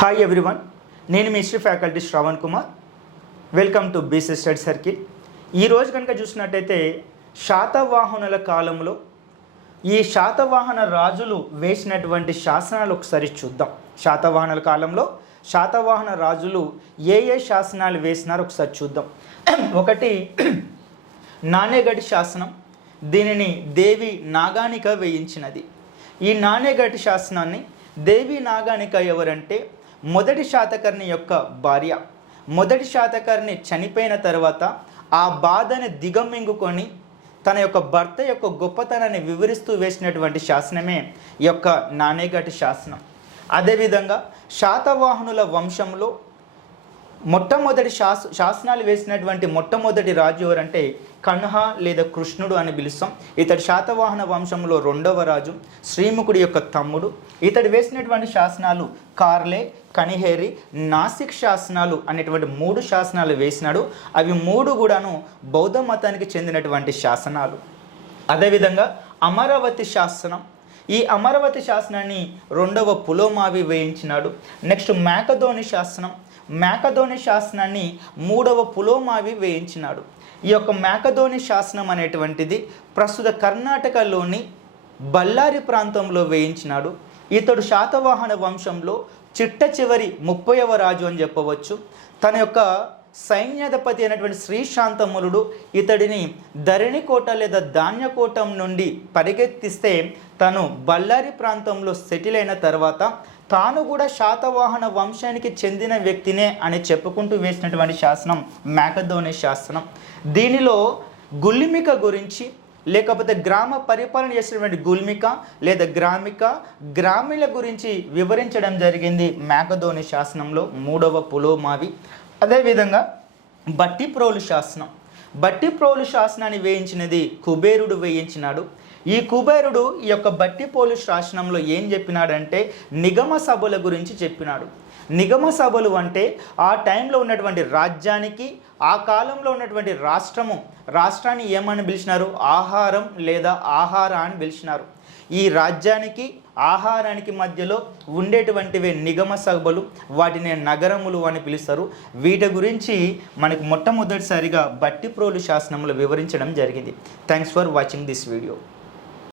Hi everyone, నేను మీ history faculty Shravan Kumar. Welcome to BC study circle. ఈరోజు కనుక చూసినట్టయితే శాతవాహనుల కాలంలో ఈ శాతవాహన రాజులు వేసినటువంటి శాసనాలు ఒకసారి చూద్దాం. శాతవాహనుల కాలంలో శాతవాహన రాజులు ఏ శాసనాలు వేసినారో ఒకసారి చూద్దాం. ఒకటి నాణేగడి శాసనం. దీనిని దేవి నాగానిక వేయించినది. ఈ నాణేగడి శాసనాన్ని దేవి నాగానిక ఎవరంటే మొదటి శాతకర్ణి యొక్క భార్య. మొదటి శాతకర్ణి చనిపోయిన తర్వాత ఆ బాధని దిగమింగుకొని తన యొక్క భర్త యొక్క గొప్పతనాన్ని వివరిస్తూ వేసినటువంటి శాసనమే ఈ యొక్క నాణేగడి శాసనం. అదేవిధంగా శాతవాహనుల వంశంలో మొట్టమొదటి శాసనాలు వేసినటువంటి మొట్టమొదటి రాజు ఎవరంటే కన్హ లేదా కృష్ణుడు అని పిలుస్తాం. ఇతడు శాతవాహన వంశంలో రెండవ రాజు, శ్రీముఖుడి యొక్క తమ్ముడు. ఇతడు వేసినటువంటి శాసనాలు కార్లే, కనిహేరి, నాసిక్ శాసనాలు అనేటువంటి 3 శాసనాలు వేసినాడు. అవి 3 కూడాను బౌద్ధ మతానికి చెందినటువంటి శాసనాలు. అదేవిధంగా అమరావతి శాసనం. ఈ అమరావతి శాసనాన్ని 2వ పులోమావి వేయించినాడు. నెక్స్ట్ మేకధోని శాసనం. మేకధోని శాసనాన్ని 3వ పులోమావి వేయించినాడు. ఈ యొక్క మేకధోని శాసనం అనేటువంటిది ప్రస్తుత కర్ణాటకలోని బళ్ళారి ప్రాంతంలో వేయించినాడు. ఇతడు శాతవాహన వంశంలో చిట్ట చివరి 30వ రాజు అని చెప్పవచ్చు. తన యొక్క సైన్యాధిపతి అయినటువంటి శ్రీశాంతములుడు ఇతడిని ధరణికోట లేదా ధాన్యకోటం నుండి పరిగెత్తిస్తే తను బళ్ళారి ప్రాంతంలో సెటిల్ అయిన తర్వాత తాను కూడా శాతవాహన వంశానికి చెందిన వ్యక్తినే అని చెప్పుకుంటూ వేసినటువంటి శాసనం మేకధోని శాసనం. దీనిలో గుల్మిక గురించి లేకపోతే గ్రామ పరిపాలన చేసినటువంటి గుల్మిక లేదా గ్రామీల గురించి వివరించడం జరిగింది మేకధోని శాసనంలో 3వ పులోమావి. అదేవిధంగా బట్టిప్రోలు శాసనం. బట్టిప్రోలు శాసనాన్ని వేయించినది కుబేరుడు వేయించినాడు. ఈ కుబేరుడు ఈ యొక్క బట్టిప్రోలు శాసనంలో ఏం చెప్పినాడంటే నిగమ సభల గురించి చెప్పినాడు. నిగమ సభలు అంటే ఆ టైంలో ఉన్నటువంటి రాజ్యానికి ఆ కాలంలో ఉన్నటువంటి రాష్ట్రాన్ని ఏమని పిలిచినారు? ఆహారం లేదా ఆహార అని పిలిచినారు. ఈ రాజ్యానికి ఆహారానికి మధ్యలో ఉండేటువంటివే నిగమ సభలు, వాటిని నగరములు అని పిలుస్తారు. వీటి గురించి మనకు మొట్టమొదటిసారిగా బట్టిప్రోలు శాసనంలో వివరించడం జరిగింది. Thanks for watching this video.